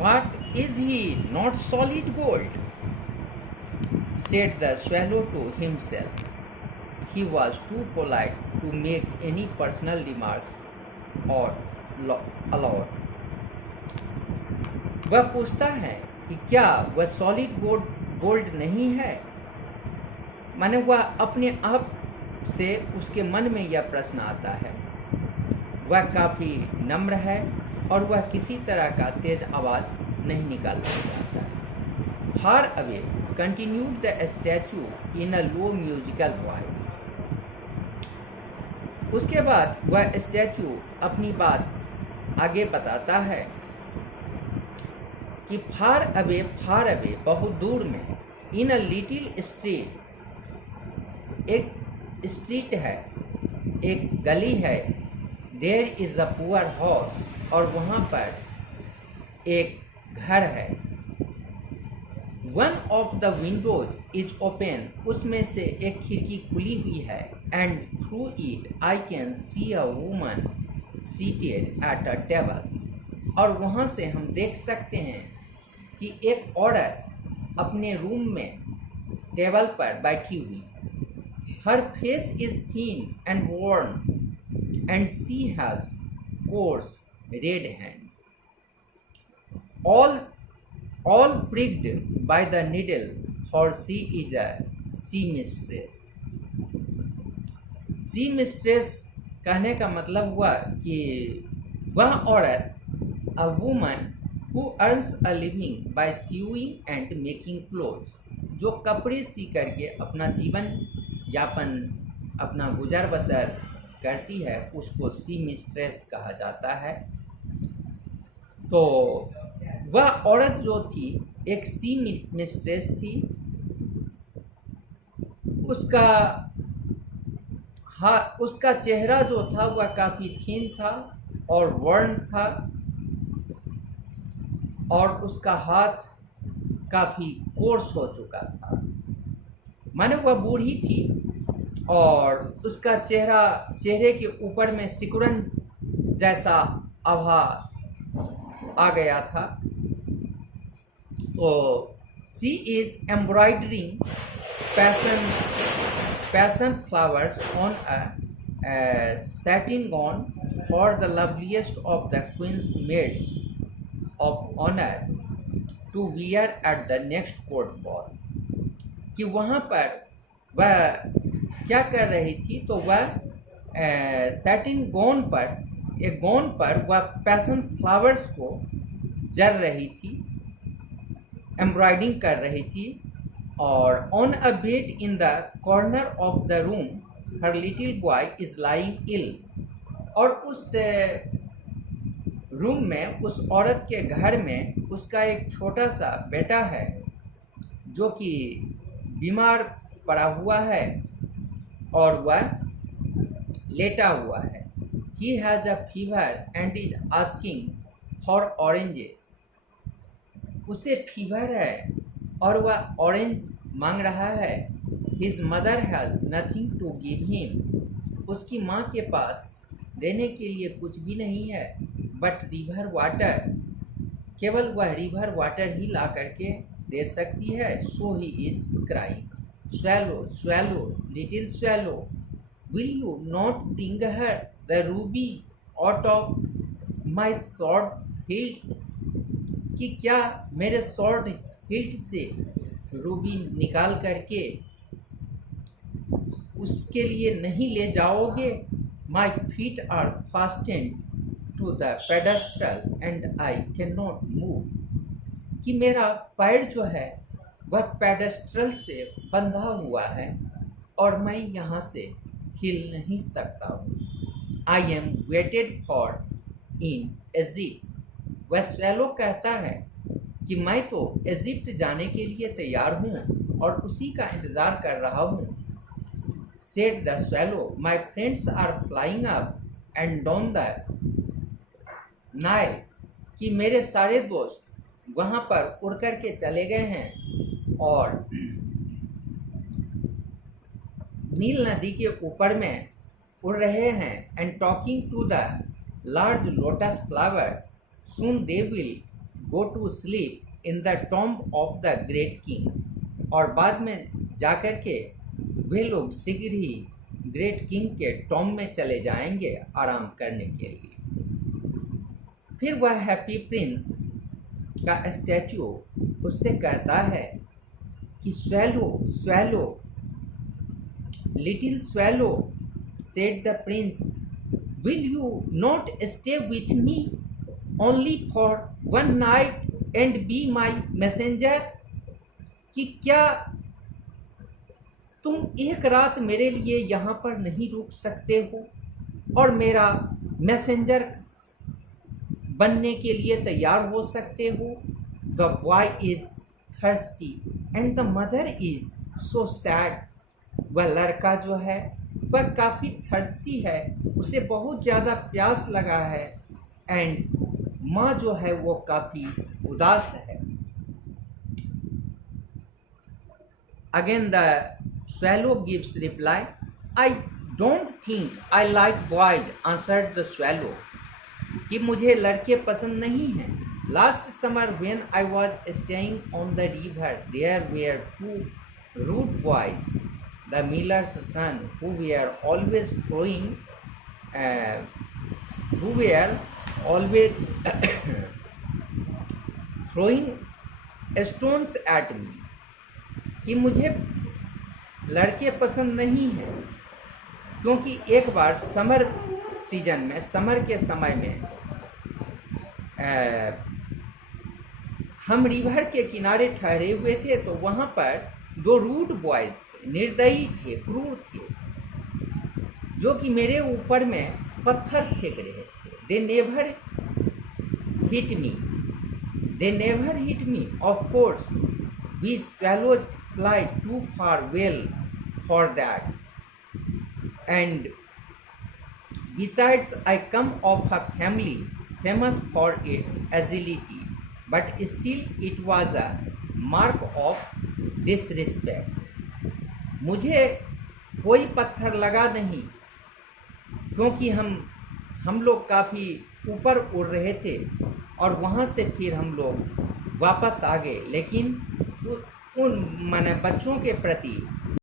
But is he not solid gold? Said the swallow to himself. He was too polite to make any personal remarks or allowed. वह पूछता है कि क्या वह solid gold नहीं है। माने वह अपने आप से उसके मन में यह प्रश्न आता है। वह काफ़ी नम्र है और वह किसी तरह का तेज आवाज़ नहीं निकालना चाहता है। Far away continued the statue in a low musical voice. उसके बाद वह स्टैचू अपनी बात आगे बताता है कि फार अवे बहुत दूर में, इन अ लिटिल स्ट्रीट, एक स्ट्रीट है, एक गली है, there is a poor house, और वहाँ पर एक घर है। One of the windows is open, उसमें से एक खिड़की खुली हुई है, and through it I can see a woman seated at a table, और वहाँ से हम देख सकते हैं कि एक औरत अपने रूम में टेबल पर बैठी हुई। Her face is thin and worn, and she has coarse red hand, all pricked by the needle, for she is a seamstress. seamstress कहने का मतलब हुआ कि वह औरत, a woman who earns a living by sewing and making clothes, जो कपड़े सी करके अपना जीवन यापन, अपना गुजर बसर करती है, उसको सीमिस्ट्रेस कहा जाता है। तो वह औरत जो थी एक सीमिस्ट्रेस थी। उसका चेहरा जो था वह काफ़ी थीन था और वर्न था, और उसका हाथ काफ़ी कोर्स हो चुका था। माने वह बूढ़ी थी और उसका चेहरे के ऊपर में सिकुड़न जैसा आभा आ गया था। तो she is embroidering passion flowers on a satin gown for the loveliest of the queen's maids of honour to wear at the next court ball. कि वहाँ पर वह क्या कर रही थी, तो वह सैटिन गाउन पर वह पैशन फ्लावर्स को जर रही थी, एम्ब्रॉयडिंग कर रही थी। और on a bed in the corner of the room her little boy is lying ill, और उस रूम में, उस औरत के घर में उसका एक छोटा सा बेटा है जो कि बीमार पड़ा हुआ है और वह लेटा हुआ है। He has a fever and is asking for oranges. उसे फीवर है और वह ऑरेंज मांग रहा है। His mother has nothing to give him. उसकी माँ के पास देने के लिए कुछ भी नहीं है, but river water. केवल वह रिवर वाटर ही ला करके दे सकती है। So he is crying. Swallow, swallow, little swallow, will you not bring her the ruby out of my sword hilt? कि क्या मेरे sword hilt से रूबी निकाल करके उसके लिए नहीं ले जाओगे? My feet are fastened to the pedestal and I cannot move. कि मेरा पैर जो है वह पेडेस्ट्रल से बंधा हुआ है और मैं यहाँ से हिल नहीं सकता हूँ। I am waited for in Egypt. वह स्वैलो कहता है कि मैं तो इजिप्ट जाने के लिए तैयार हूँ और उसी का इंतज़ार कर रहा हूँ। Said the swallow, my friends are flying up and down the Nile. कि मेरे सारे दोस्त वहाँ पर उड़ कर के चले गए हैं और नील नदी के ऊपर में उड़ रहे हैं। And talking to the large lotus flowers, soon they will go to sleep in the tomb of the great king. और बाद में जाकर के वे लोग शीघ्र ही ग्रेट किंग के टॉम में चले जाएंगे आराम करने के लिए। फिर वह हैप्पी प्रिंस का स्टैचू उससे कहता है कि swallow swallow, little swallow, said the prince, will you not stay with me only for one night and be my messenger? कि क्या तुम एक रात मेरे लिए यहाँ पर नहीं रुक सकते हो और मेरा मैसेंजर बनने के लिए तैयार हो सकते हो? The boy is thirsty and the mother is so sad. वह लड़का जो है वह काफ़ी थर्स्टी है, उसे बहुत ज़्यादा प्यास लगा है, एंड माँ जो है वो काफ़ी उदास है। Again the swallow gives reply, I don't think I like boys, answered the swallow. कि मुझे लड़के पसंद नहीं हैं। Last summer when I was staying on the river, there were two rude boys, the miller's son, who were always throwing stones at me. कि मुझे लड़के पसंद नहीं हैं, क्योंकि एक बार समर सीजन में, समर के समय में हम रिवर के किनारे ठहरे हुए थे, तो वहाँ पर दो रूड बॉयज़ थे, निर्दयी थे, क्रूर थे, जो कि मेरे ऊपर में पत्थर फेंक रहे थे। They never hit me. Of course, we swallows fly too far well for that. And besides, I come of a family famous for its agility, but still it was a mark of disrespect. मुझे कोई पत्थर लगा नहीं, क्योंकि हम लोग काफ़ी ऊपर उड़ रहे थे और वहाँ से फिर हम लोग वापस आ गए, लेकिन उन बच्चों के प्रति